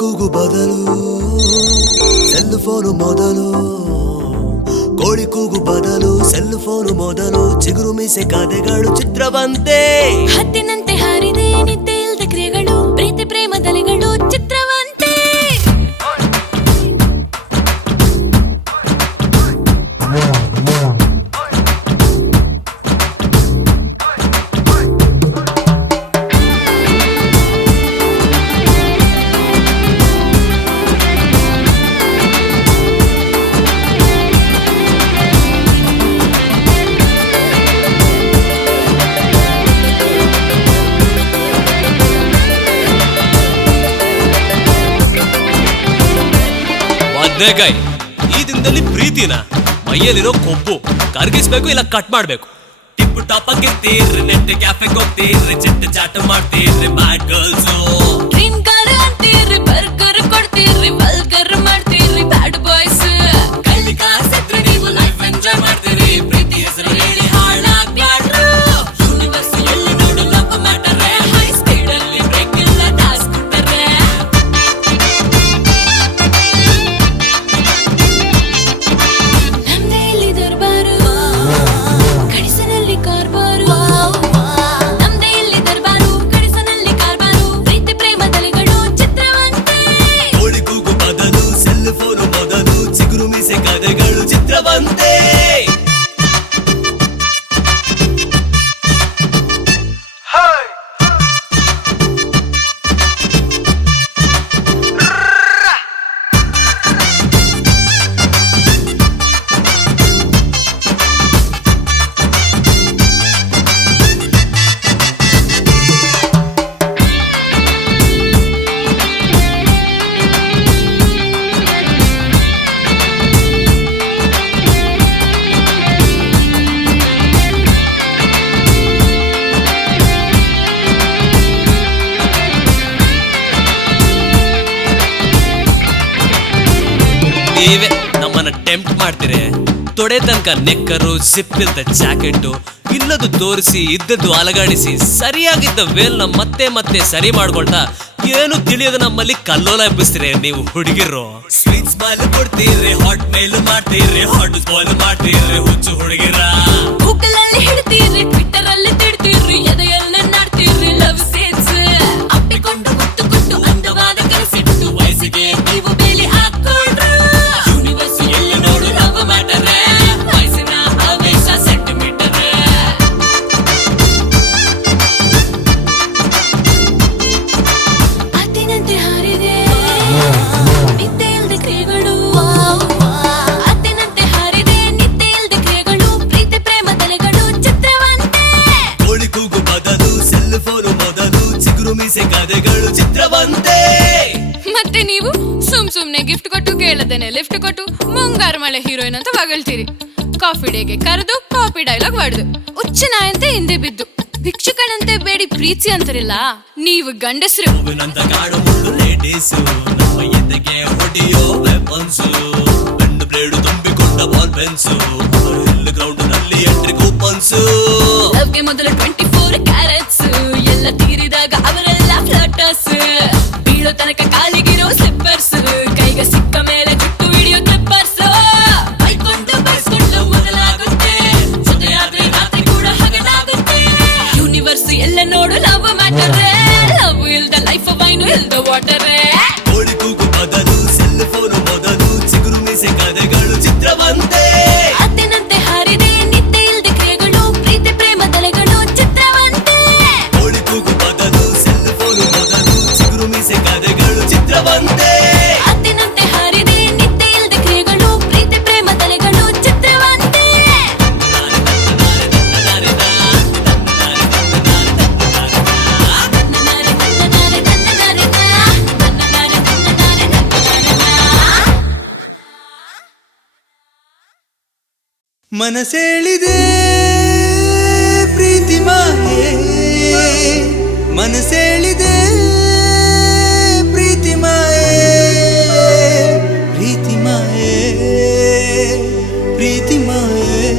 ಕೂಗು ಬದಲು cell phone ಮೊದಲು, ಕೋಳಿ ಕೂಗು ಬದಲು ಸೆಲ್ ಫೋನು ಮೊದಲು, ಚಿಗುರು ಮೀಸೆ ಕಥೆಗಳು ಚಿತ್ರವಂತೆ. ಹತ್ತಿನಂತೆ ಹಾರಿದೆ ನಿದ್ದೆ ಇಲ್ದ ಕ್ರಿಯೆಗಳು, ಪ್ರೀತಿ ಪ್ರೇಮದಲೆಗಳು ಚಿತ್ರವಂತೆ. ಬದನೆಕಾಯಿ ಈ ದಿನದಲ್ಲಿ ಪ್ರೀತಿನ ಮೈಯಲ್ಲಿರೋ ಕೊಬ್ಬು ಕರ್ಗಿಸ್ಬೇಕು ಇಲ್ಲ ಕಟ್ ಮಾಡ್ಬೇಕು. ಟಿಪ್ ಟಾಪ್ ಆಗಿರ್ತೀರ್ರಿ, ನೆಟ್ ಕ್ಯಾಫೆಗೆ ಹೋಗ್ತೀರ್ರಿ, ಚಿಟ್ಟ ಚಾಟ ಮಾಡ್ತೀರ್ರಿ, ಬ್ಯಾಡ್ ಗರ್ಲ್ಸ್. ಡ್ರೀಮ್ ಕಾರ್ ಅಂತೀರ್ರಿ, ಬರ್ಗರ್ ಕೊಡ್ತೀರ್ರಿ, ಬಲ್ಗರ್ ಮಾಡ್ತೀರ್ರಿ, ಬ್ಯಾಡ್ ಬಾಯ್ಸ್. ಕೈಲಿ ಕಾಸಿದ್ರೆ ನೀವು ಲೈಫ್ ಎಂಜಾಯ್ ಮಾಡ್ತೀರಿ, ಪ್ರೀತಿ ಹೆಸರು ಹೇಳಿ ಹಾಳಾಗ್ಲಾಡ್ರು. ಯೂನಿವರ್ಸ್ ಎಲ್ಲಿ ನೋಡು ಲವ್ ಮ್ಯಾಟರ್, ಹೈ ಸ್ಪೀಡ್ ಅಲ್ಲಿ ಬ್ರೇಕ್ ಇಲ್ಲ ಟಾಸ್ಕ್ ಕೊಟ್ಟರೆ. ನಮ್ದೇ ಇಲ್ಲಿ ದರ್ಬಾರು, ಕಡಿಸನಲ್ಲಿ ಕಾರ್ಬಾರು. ನಮ್ದೇ ಇಲ್ಲಿ ದರ್ಬಾರು, ಕಡಿಸನಲ್ಲಿ ಕಾರ್ಬಾರು, ಪ್ರೀತಿ ಪ್ರೇಮದಲೆಗಳು ಚಿತ್ರವಂತೆ. ಕೋಳಿ ಕೂಗು ಬದಲು ಸೆಲ್ ಫೋನು ಮೊದಲು, ಚಿಗುರು ಮೀಸೆ ಕಥೆಗಳು ಚಿತ್ರವಂತೆ. ನೀವೇ ನಮ್ಮನ್ನ ಟೆಂಪ್ಟ್ ಮಾಡ್ತೀರಿ. ತೊಡೆ ತನಕ ನೆಕ್ಕರು, ಜಿಪ್ ಇಲ್ದ ಜಾಕೆಟ್, ಇಲ್ಲದು ತೋರಿಸಿ ಇದ್ದದ್ದು ಅಲಗಾಡಿಸಿ ಸರಿಯಾಗಿದ್ದ ವೇಲ್ನ ಮತ್ತೆ ಮತ್ತೆ ಸರಿ ಮಾಡ್ಕೊಳ್ತಾ ಏನು ತಿಳಿಯೋದು ನಮ್ಮಲ್ಲಿ ಕಲ್ಲೋಲ ಎಬ್ಬಿಸ್ತೀರಿ ನೀವು ಹುಡುಗಿರು. ಸ್ವೀಟ್ ಸ್ಮೈಲ್ ಕೊಡ್ತೀರಿ, ಹಾಟ್ ಮೇಲ್ ಮಾಡ್ತೀರಿ, ಹಾಟ್ ಸ್ಪಾಯ್ಲ್ ಮಾಡ್ತೀರಿ, ಹುಚ್ಚು ಹುಡುಗಿರ. ಗೂಗಲ್ ಅಲ್ಲಿ ಹಿಡ್ತೀರಿ, ಟ್ವಿಟ್ಟರ್ ಅಲ್ಲಿ ತಿಡ್ತೀರಿ, ಎದೆಯಲ್ಲ ನಾಡ್ತೀರಿ, ಲವ್ ಸೇನ್ಸ್ ಅಪ್ಪಿಕೊಂಡು ಮುತ್ತು ಕೊಟ್ಟು ಅಂದವಾದ ಕನಸಿಟ್ಟು ವಯಸ್ಸಿಗೆ ನೀವು ಬೇಲಿ ಹಾಕೊಂಡ್ರು. ಯೂನಿವರ್ಸ್ ಎಲ್ಲಿ ನೋಡು ಲವ್ ಮ್ಯಾಟರ್, ವಯಸ್ಸಿನ ಆವೇಶ ಸೆಂಟಿಮೀಟರ್. ಅತ್ತಿನಂತೆ ಹಾರಿದೆ ನಿದ್ದೆ ಇಲ್ದ ಕ್ರಿಯೆಗಳು, ಅತ್ತಿನಂತೆ ಹಾರಿದೆ ನಿದ್ದೆ ಇಲ್ದ ಕ್ರಿಯೆಗಳು, ಪ್ರೀತಿ ಪ್ರೇಮದಲೆಗಳು ಚಿತ್ರವಂತೆ. ಕೋಳಿ ಕೂಗು ಬದಲು ಸೆಲ್ ಫೋನು ಮೊದಲು, ಚಿಗುರು ಮೀಸೆ ಕಥೆಗಳು ಚಿತ್ರವಂತೆ. ಮತ್ತೆ ನೀವು ಸುಮ್ನೆ ಗಿಫ್ಟ್ ಕೊಟ್ಟು ಕೇಳದೇನೆ ಲಿಫ್ಟ್ ಕೊಟ್ಟು ಮುಂಗಾರು ಮಳೆ ಹೀರೋಯಿನ್ ಅಂತ ಹೊಗಳ್ತೀರಿ. ಕಾಫಿ ಡೇಗೆ ಕರೆದು ಕಾಫಿ ಡೈಲಾಗ್ ಹೊಡೆದು ಉಚ್ಚನಾಯಂತೆ ಹಿಂದೆ ಬಿದ್ದು ಭಿಕ್ಷುಕನಂತೆ ಬೇಡಿ ಪ್ರೀತಿ ಅಂತಾರಿಲ್ಲ ನೀವು ಗಂಡಸ್ರು. ಹೂವಿನಂತ ಕಾಡು ಮುಳ್ಳು ಲೇಡೀಸು, ನಮ್ಮ ಎದೆಗೆ ಹೊಡೆಯೋ ವೆಪನ್ಸು, ಬೆಂಡು ಬ್ಲೇಡು ತುಂಬಿಕೊಂಡ ಬಾಲ್ ಪೆನ್ಸು, ಹಿಲ್ ಗ್ರೌಂಡ್ ನಲ್ಲಿ ಎಂಟ್ರಿ ಕೂಪನ್ಸು. ಲವ್ಗೆ ಮೊದಲು 24 ಕ್ಯಾರೆಟ್ಸ್, ಎಲ್ಲ ತೀರಿದಾಗ ಅವರೆಲ್ಲ ಫ್ಲಟರ್ಸ್. ಬೀಳೋ ತನಕ ಕಾಲಿಗಿರೋ ಸ್ಲಿಪ್ಪರ್ಸ್, ಕೈಗೆ ಸಿಕ್ಕ ಮೇಲೆ ಜುಟ್ಟು ಹಿಡಿಯೋ ಕ್ಲಿಪ್ಪರ್ಸ್. ಬೈಕೊಂಡು ಬೈಸ್ಕೊಂಡು ಮೊದಲಾಗುತ್ತೆ, ಜೊತೆಯಾದ್ರೆ ರಾತ್ರಿ ಕೂಡ ಹಗಲಾಗುತ್ತೆ. ಯೂನಿವರ್ಸ್ ಎಲ್ಲ ನೋಡು ಲವ್ ಮ್ಯಾಟರ್, ಲವ್ ಇಲ್ದ ಲೈಫ್ ವೈನು ಇಲ್ದ ವಾಟರ್. ಕೋಳಿ ಕೂಗು ಬದಲು ಸೆಲ್ ಫೋನು ಮೊದಲು, ಚಿಗುರು ಮೀಸೆ ಕಥೆಗಳು ಚಿತ್ರವಂತೆ. ಅತ್ತಿನಂತೆ ಹಾರಿದೆ ನಿದ್ದೆ ಇಲ್ದ ಕ್ರಿಯೆಗಳು, ಪ್ರೀತಿ ಪ್ರೇಮದಲೆಗಳು ಚಿತ್ರವಂತೆ. ಕೋಳಿ ಕೂಗು ಬದಲು ಸೆಲ್ ಫೋನು ಮೊದಲು, ಚಿಗುರು ಮೀಸೆ ಕಥೆಗಳು ಚಿತ್ರವಂತೆ. ಅತ್ತಿನಂತೆ ಹಾರಿದೆ ನಿದ್ದೆ ಇಲ್ದ ಕ್ರಿಯೆಗಳು, ಪ್ರೀತಿ ಪ್ರೇಮದಲೆಗಳು ಚಿತ್ರವಂತೆ. ಮನಸೇಳಿದೆ ಪ್ರೀತಿ ಮಾಯೆ, ಮನಸೇಳಿದೆ ಪ್ರೀತಿ ಮಾಯೆ, ಪ್ರೀತಿ ಮಾಯೆ, ಪ್ರೀತಿ ಮಾಯೆ.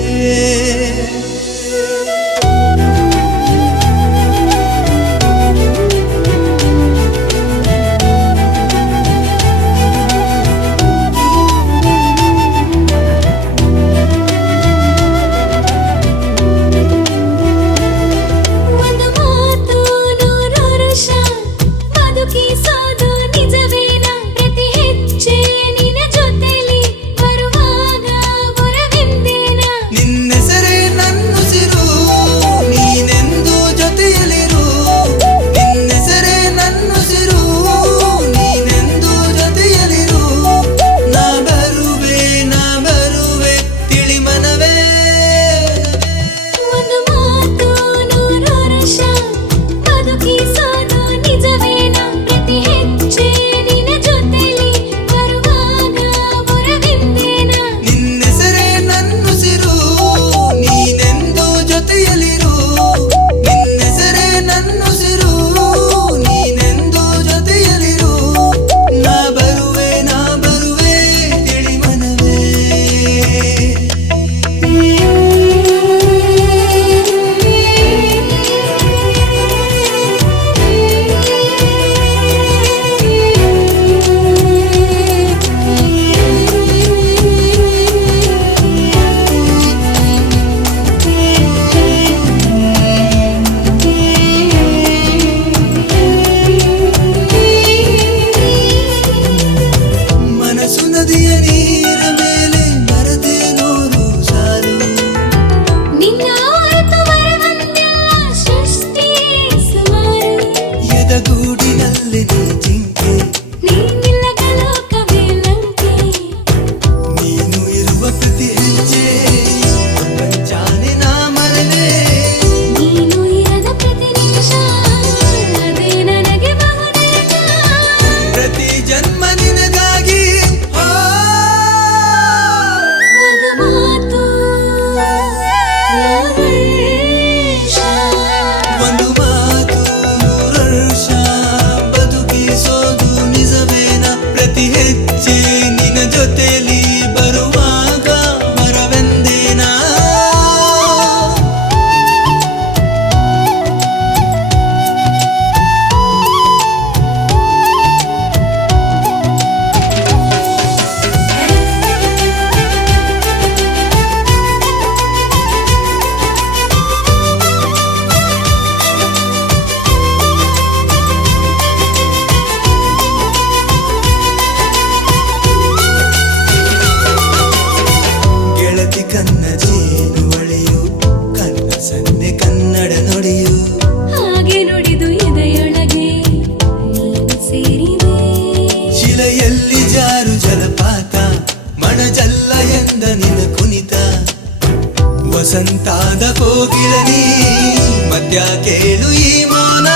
ಸತ್ಯ ಕೇಳು ಈ ಮೌನ.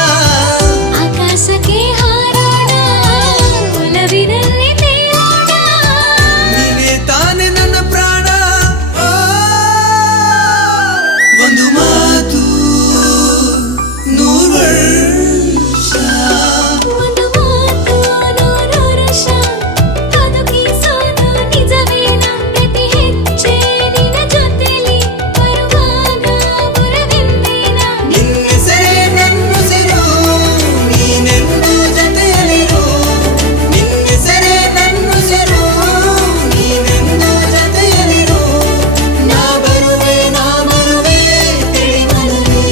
ಆಕಾಶಕ್ಕೆ ಹಾರೋಣ, ಒಲವಿನಲ್ಲಿ ತೇಲೋಣ. ನೀನೇ ತಾನೆ ನನ್ನ ಪ್ರಾಣ. ಒಂದು ಮಾತು ನೂರು ವರ್ಷ. ಒಂದು ಮಾತು ನೂರು ವರ್ಷ, ಬದುಕಿಸೋದು ನಿಜವೇನ? ಪ್ರತಿ ಹೆಜ್ಜೆ ನಿನ್ನ ಜೊತೆಲಿ ಬರುವಾಗ ಬರವೆಂದೇನ? ನಿನ್ನೆಸರೇ ನನ್ನುಸಿರು, ನೀನೆಂದು ಜೊತೆಯಲ್ಲಿರು. ನಿನ್ನೆಸರೇ ನನ್ನುಸಿರು, ನೀನೆಂದು ಜೊತೆಯಲ್ಲಿರು. ನಾ ಬರುವೆ ತಿಳಿ ಮನವೇ.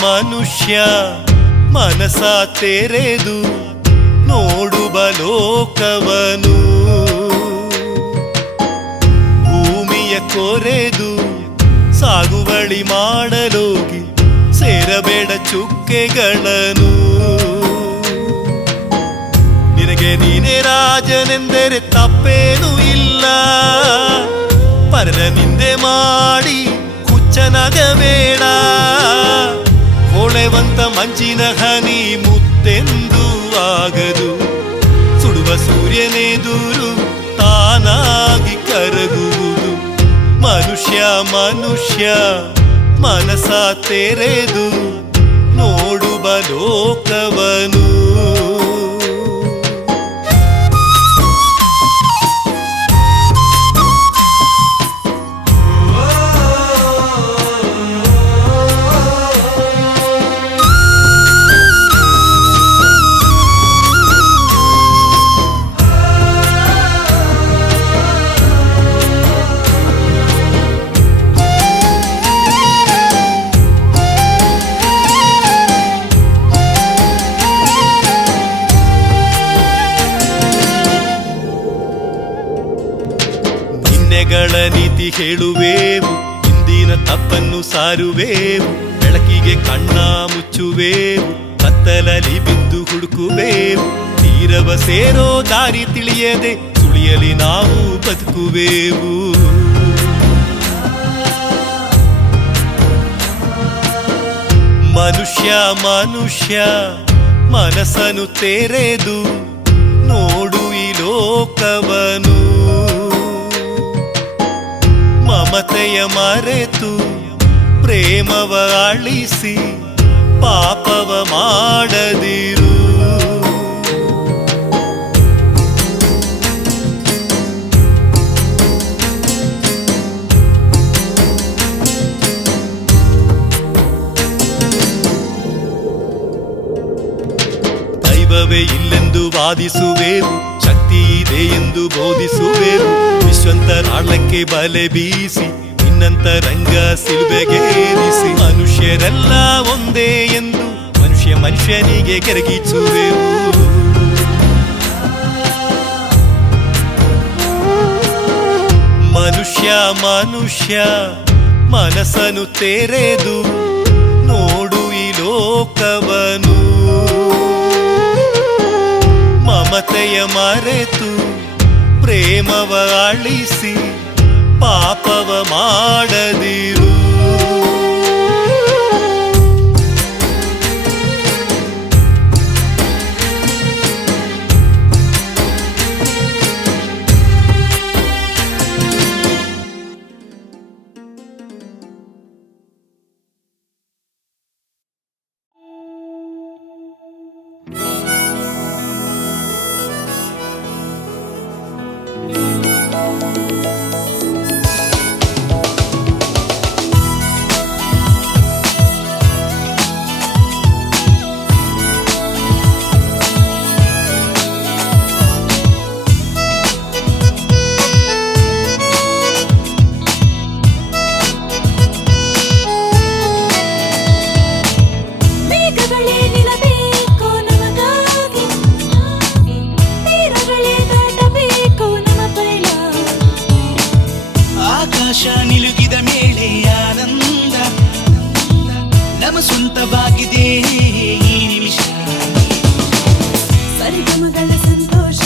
ಮನುಷ್ಯ ಮನಸ ತೆರೆದು ನೋಡುವ ಲೋಕವನು, ಭೂಮಿಯ ಕೊರೆದು ಸಾಗುವಳಿ ಮಾಡಲೋಗಿ ಸೇರಬೇಡ ಚುಕ್ಕೆಗಳನ್ನು. ನಿನಗೆ ನೀನೇ ರಾಜನೆಂದರೆ ತಪ್ಪೇನೂ ಇಲ್ಲ, ಪರನ ನಿಂದೆ ಮಾಡಿ ಹುಚ್ಚನಗಬೇಡ. ಹೊಳೆವಂತ ಮಂಜಿನ ಹನಿ ಮುತ್ತೆಂದೂ ಆಗದು, ಸುಡುವ ಸೂರ್ಯನೆದುರು ತಾನಾಗಿ ಕರಗುವುದು. ಮನುಷ್ಯ ಮನಸ ತೆರೆದು ನೋಡುವ ಲೋಕವನು. ನೀತಿ ಹೇಳುವೆವು, ಇಂದಿನ ತಪ್ಪನ್ನು ಸಾರುವೆವು. ಬೆಳಕಿಗೆ ಕಣ್ಣ ಮುಚ್ಚುವೆವು, ಕತ್ತಲಲ್ಲಿ ಬಿದ್ದು ಹುಡುಕುವೆವು. ತೀರವ ಸೇರೋ ದಾರಿ ತಿಳಿಯದೆ ಸುಳಿಯಲಿ ನಾವು ಬದುಕುವೆವು. ಮನುಷ್ಯ ಮನಸ್ಸನ್ನು ತೆರೆದು ನೋಡು ಈ ಲೋಕವನು. ಮಮತೆಯ ಮರೆತು ಪ್ರೇಮವ ಅಳಿಸಿ ಪಾಪವ ಮಾಡದಿರು. ದೈವವೇ ಇಲ್ಲೆಂದು ವಾದಿಸುವೆವು, ಶಕ್ತಿ ಇದೆ ಎಂದು ಬೋಧಿಸುವೆವು. ವಿಶ್ವಂತರಾಳಕ್ಕೆ ಬಲೆ ಬೀಸಿ ನಿನ್ನಂತ ರಂಗ ಸಿಲುಬೆಗೇರಿಸಿ. ಮನುಷ್ಯರೆಲ್ಲ ಒಂದೇ ಎಂದು ಮನುಷ್ಯನಿಗೆ ಕೆರಗಿಸುವೆವು. ಮನುಷ್ಯ ಮನಸ್ಸನ್ನು ತೆರೆದು ನೋಡು ಈ ಲೋಕವನು. ಮಮತೆಯ ಮರೆತು ಪ್ರೇಮವ ಅಳಿಸಿ ಪಾಪವ ಮಾಡದಿರು. ಸ್ವಂತವಾಗಿದೆ ಈ ನಿಮಿಷ. ಸರಿಗಮಗಳ ಸಂತೋಷ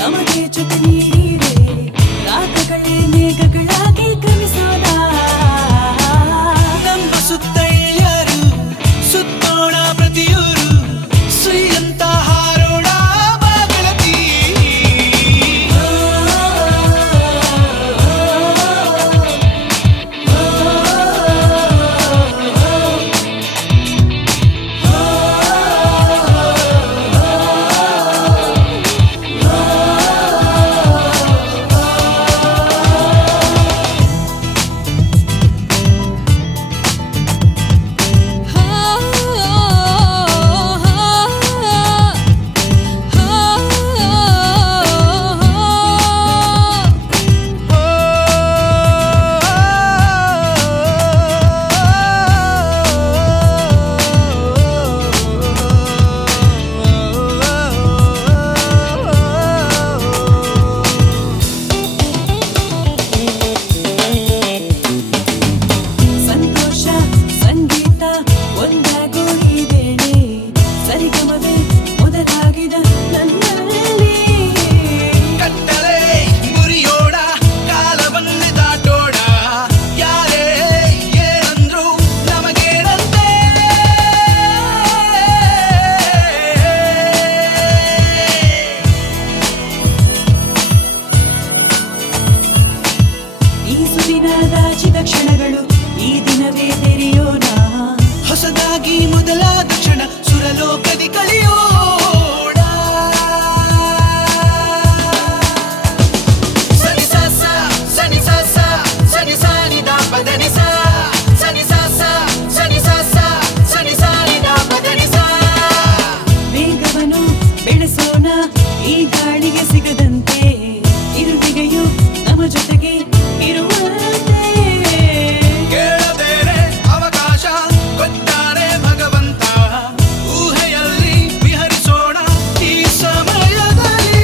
ನಮಗೆ ಜೊತೆ ನೀಡಿದೆ, ರಾಗಗಳೇ ಮೇಘಗಳಾಗಿ ಕ್ರಮಿಸೋದ. ನಮ್ಮ ಸುತ್ತ ಎಲ್ಲರೂ ಸುತ್ತೋಣ ಪ್ರತಿಯೂರು, ಸುಯ್ಯಂತ ಹಾರೋಣ ಬಾಗಳತಿ. ಸಂತೋಷ ಸಂಗೀತ ಒಂದಾಗೋ ಈ ವೇಳೆ, ಸರಿಗಮವೇ ಮೊದಲಾಗಿದ ನನ್ನಲ್ಲಿ. ಕತ್ತಲೆ ಮುರಿಯೋಣ, ಕಾಲವನ್ನೇ ದಾಟೋಣ, ಯಾರೇ ಏನಂದ್ರು ನಮಗೇನಂತೆ. ಈ ಸುದಿನ ದಾಚಿದ ಕ್ಷಣಗಳು ಈ ದಿನವೇ ತೆರೆಯೋಣ. ಹೊಸದಾಗಿ ಮೊದಲಾದ ಕ್ಷಣ ಸುರಲೋಕದಿ ಕಳೆಯೋಣ. ಸನಿ ಸಾಸ ಸನಿ ಸಾಸ ಸನಿ ಸಾನಿ the ಪದನಿ saw, Sunny ಸಾಸ Sunny ಸಾಸ Sunny Sani the ಪದನಿ ಸಾ. ವೇಗವನ್ನು ಬೆಳೆಸೋಣ ಈ ಗಾಳಿಗೆ ಸಿಗದಂತೆ, ಇರುವಿಗೆಯು ನಮ್ಮ ಜೊತೆಗೆ ಇರುವಂತೆ. ಕೇಳದೇನೆ ಅವಕಾಶ ಕೊಟ್ಟಾರೆ ಭಗವಂತ, ಊಹೆಯಲ್ಲಿ ವಿಹರಿಸೋಣ ಈ ಸಮಯದಲ್ಲಿ.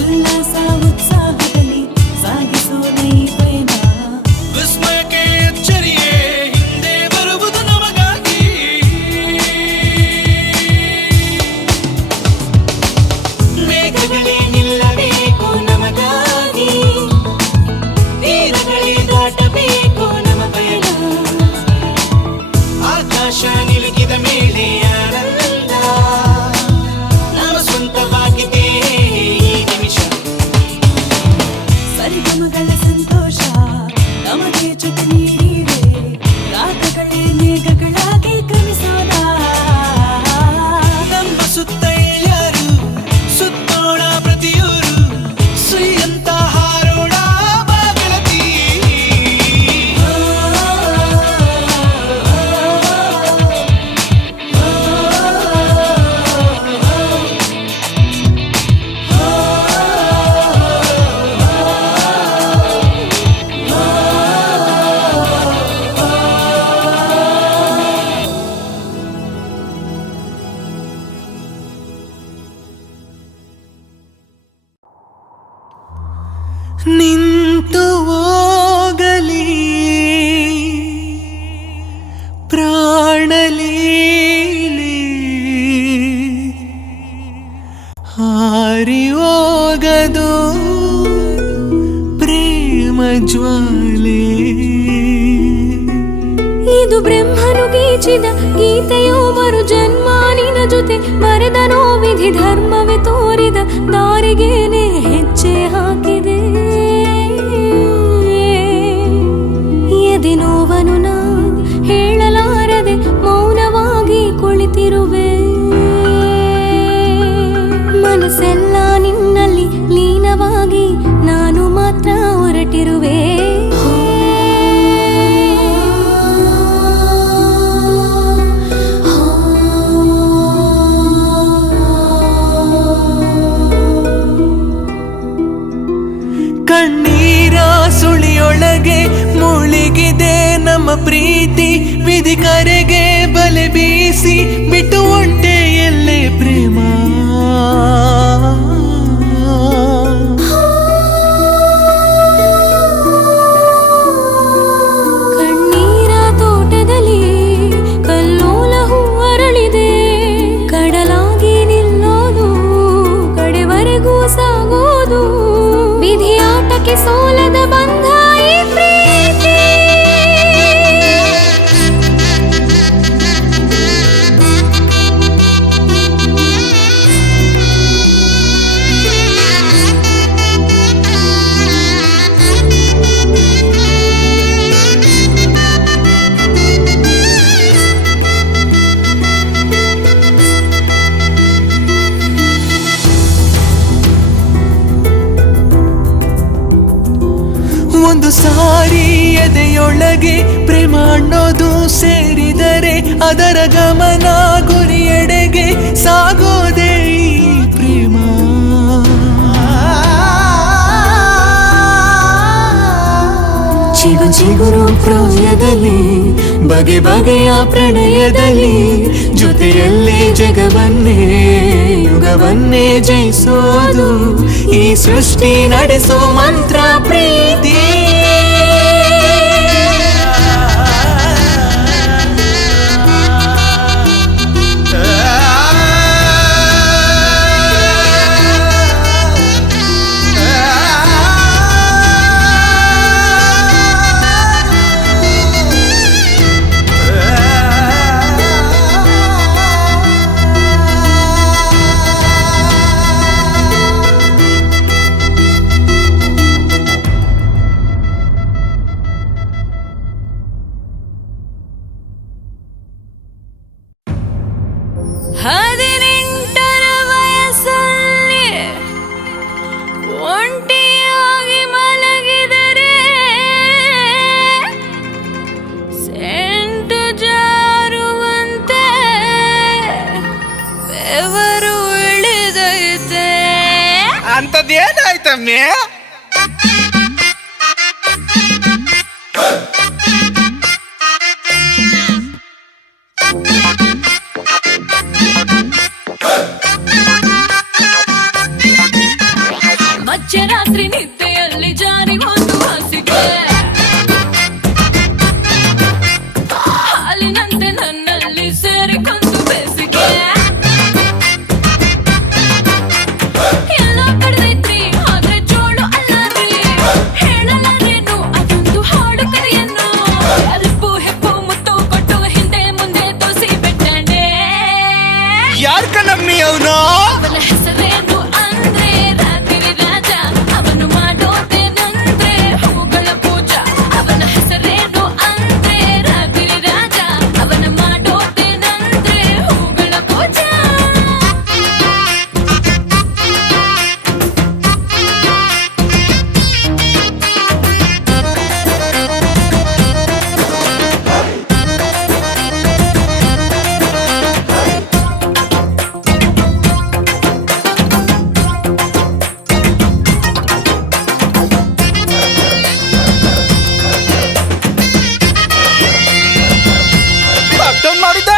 ಉಲ್ಲಾಸ ಉತ್ಸಾಹದಲ್ಲಿ ಸಾಗಿಸೋಣ ಈ ಪಯಣ. ವಿಸ್ಮಯಕ್ಕೆ ಅಚ್ಚರಿಯೇ ಹಿಂದೆ ಬರುವುದು ನಮಗಾಗಿ. ಮೇಘಗಳೇ ನಿಲ್ಲಬೇಕು ನಮಗಾಗಿ, ತೀರಗಳೇ ದಾಟಬೇಕು ನಮ್ಮ ಪಯಣ. ಆಕಾಶ ನಿಲುಕಿದ ಮೇಲೆ ಆನಂದ ನಮ್ಮ ಸ್ವಂತವಾಗಿದೆ ಈ ನಿಮಿಷ. ಸರಿಗಮಗಳ ಸಂತೋಷ ನಮಗೆ ಜೊತೆ ನೀಡಿದೆ, ರಾಗಗಳೇ ಮೇಘಗಳಾಗಿ ಕ್ರಮಿಸೋದ. ನಮ್ಮ ಸುತ್ತ ಎಲ್ಲರೂ ಸುತ್ತೋಣ ಪ್ರತಿಯೂರು, ಸುಯ್ಯಂತ ಹಾರೋಣ ಬಾಗಳತಿ. ನಿಂತು ಹೋಗಲಿ ಪ್ರಾಣಲೀಲೆ, ಹಾರಿ ಹೋಗದು ಪ್ರೇಮ ಜ್ವಾಲೆ. ಇದು ಬ್ರಹ್ಮನು ಗೀಚಿದ ಗೀತೆಯೋ ಮರು ಜನ್ಮ ನಿನ ಜೊತೆ ಬರೆದನೋ ವಿಧಿ ಧರ್ಮವೇ ತೋರಿದ ದಾರಿಗೇನೆ ಹೆಜ್ಜೆ ಹಾಕಿದೆ. ಎದೆ ನೋವನು ನಾ ಹೇಳಲಾರದೆ ಮೌನವಾಗಿ ಕುಳಿತಿರುವೆ. ಮನಸ್ಸೆಲ್ಲ ನಿನ್ನಲ್ಲಿ ಲೀನವಾಗಿ ನಾನು ಮಾತ್ರ ಹೊರಟಿರುವೆ. ಕಣ್ಣೀರ ಸುಳಿಯೊಳಗೆ ಮುಳುಗಿದೆ ನಮ್ಮ ಪ್ರೀತಿ, ವಿಧಿ ಕರೆಗೆ ಬಲೆ ಬೀಸಿ ಬಿಟ್ಟು ಒಂಟೆ ಎಲ್ಲೇ ಪ್ರೇಮ. ಯಾಕೆ ಸೋಲದ ಬಂಧ ಈ ಪ್ರೀತಿ ಒಂದು ಸಾರಿ ಎದೆಯೊಳಗೆ ಪ್ರೇಮ ಅನ್ನೋದು ಸೇರಿದರೆ ಅದರ ಗಮನ ಗುರಿಯೆಡೆಗೆ ಸಾಗೋದೇ ಈ ಪ್ರೇಮ ಚಿಗು ಚಿಗುರು ಪ್ರಾಯದಲ್ಲಿ ಬಗೆ ಬಗೆಯ ಪ್ರಣಯದಲ್ಲಿ ಜೊತೆಯಲ್ಲೇ ಜಗವನ್ನೇ ಯುಗವನ್ನೇ ಜಯಿಸೋದು ಈ ಸೃಷ್ಟಿ ನಡೆಸೋ ಮಂತ್ರ ಪ್ರೀತಿ ಹದಿನೆಂಟರ ವಯಸ್ಸಲ್ಲಿ ಒಂಟಿಯಾಗಿ ಮಲಗಿದರೆ ಸೆಂಟು ಜಾರುವಂತೆ ಬೆವರು ಇಳಿದೈತೆ ಅಂತದೇನಾಯ್ತಮ್ಮೆ? ಮಧ್ಯರಾತ್ರಿ ನಿದ್ದೆಯಲ್ಲಿ ಜಾರಿ ಒಂದು ಹಾಸಿಗೆ ಹಾಲಿನಂತೆ ನನ್ನಲ್ಲಿ ಸೇರಿಕೊಂಡು ಬೇಸಿಗೆ ಎಲ್ಲ ಕಡ್ದೈತ್ರಿ ಆದ್ರೆ ಜೋಳು ಅಲ್ಲಾದ್ರಿ ಹೇಳಲಾರೇನು ಅದೊಂದು ಹಾಡು ಕರೆಯನ್ನು ಅಲ್ಪು ಹೆಪ್ಪು ಮುತ್ತು ಕೊಟ್ಟು ಹಿಂದೆ ಮುಂದೆ ತೋಸಿ ಬೆಟ್ಟಣೆ ಯಾರ್ ಕಣಮ್ಮಿ ಅವನು? ಅವನ ಹೆಸರೇನು ಅಂದ್ರೆ ರಾತ್ರಿ ರಾಜ ಅವನು ಮಾಡೋದೇನಂದ್ರೆ ಹೂಗಳ ಪೂಜಾ ಅವನ ಹೆಸರೇನು ಅಂದ್ರೆ ರಾತ್ರಿ ರಾಜ ಅವನ ಮಾಡೋದೇನಂದ್ರೆ ಹೂಗಳ ಪೂಜಾ ಮತ್ತೊಂದ್ ಮಾಡಿದ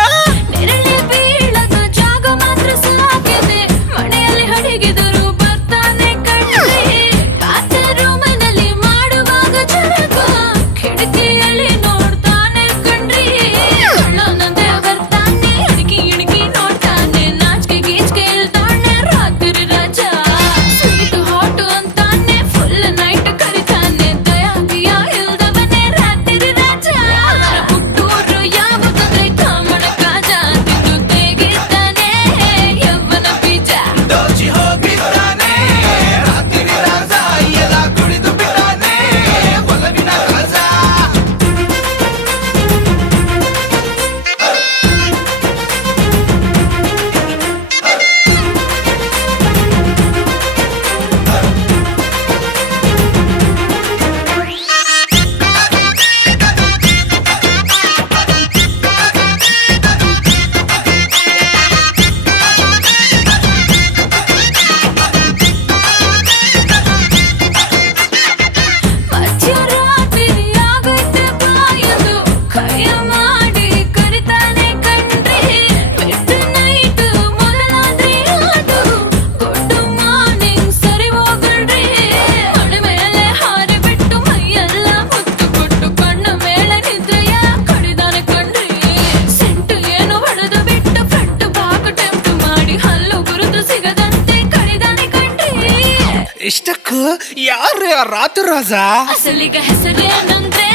ನೆರಳೆ ಬೀಳದ ಜಾಗ ಮಾತ್ರ ಸಾಗಿದೆ ಮಳೆಯಲ್ಲಿ ಹಡಗಿದರು ಬರ್ತಾನೆ ಕಣ್ರಿ ಕಾತೆ ರೂಮನಲ್ಲಿ ಮಾಡುವಾಗ ಜರಗ ಕಿಟಕಿಯಲ್ಲಿ ನೋಡ್ತಾನೆ ಕಣ್ರಿ ಕಳ್ಳನಂತೆ ಬರ್ತಾನೆ ಇಣಕಿ ಇಣಕಿ ನೋಡ್ತಾನೆ ನಾಚಿಕೆ ಗೀಚಿಕೆ ಇಲ್ದಾನೆ ರಾತ್ರಿ ರಾಜ ಸ್ವೀಟ್ ಹಾಟ್ ಅಂತಾನೆ ಫುಲ್ ನೈಟ್ ಕರಿತಾನೆ ದಯಾಗಿಯ ಇಲ್ದವನೇ ರಾತ್ರಿ ರಾಜ ಹುಟ್ಟೂರು ಯಾವುದಂದ್ರೆ ಕಾಮಣ ಕಾಜ ತಿಂದು ತೆಗಿತಾನೆ ಯವ್ವನ ಬೀಜ ದೋಚಿ ಹೋಗಿದ್ದಾನೆ ರಾತ್ರಿ ರಾಜ ಎಲ್ಲ ಕುಡಿದು ಬಿಟ್ಟಾನೆ ಒಲವಿನ ರಾಜ. ಮಧ್ಯರಾತ್ರಿ ಆಗೈತೆ ಬಾಯದು ಕೈಯ ಮಾಡಿ ಕರಿತಾನೆ ಕಣ್ರಿ ಮಿಡ್ ನೈಟ್ ಮೊದಲಾದ್ರಿ ಅದು ಗುಡ್ ಮಾರ್ನಿಂಗ್ ಸರಿ ಹೋಗಲ್ರಿ ಹಣೆ ಮೇಲೆ ಹಾರಿ ಬಿಟ್ಟು ಮೈಯೆಲ್ಲ ಮುತ್ತು ಕೊಟ್ಟು ಕಣ್ಣ ಮೇಲೆ ನಿದ್ರೆಯ ಕಡಿದಾನೆ ಕಣ್ರಿ ಸೆಂಟು ಏನು ಹೊಡೆದು ಬಿಟ್ಟು ಫ್ರಂಟ್ ಭಾಗ ಟೆಂಪ್ಟ್ ಮಾಡಿ ಹಲ್ಲು ಗುರುತು ಸಿಗದಂತೆ ಕಡಿದಾನೆ ಕಣ್ರಿ ಇಷ್ಟಕ್ಕೂ ಯಾರೇ ಆ ರಾತು ರಾಜ? ಅಸಲಿಗ ಹೆಸರೇ ನಮ್ದೇ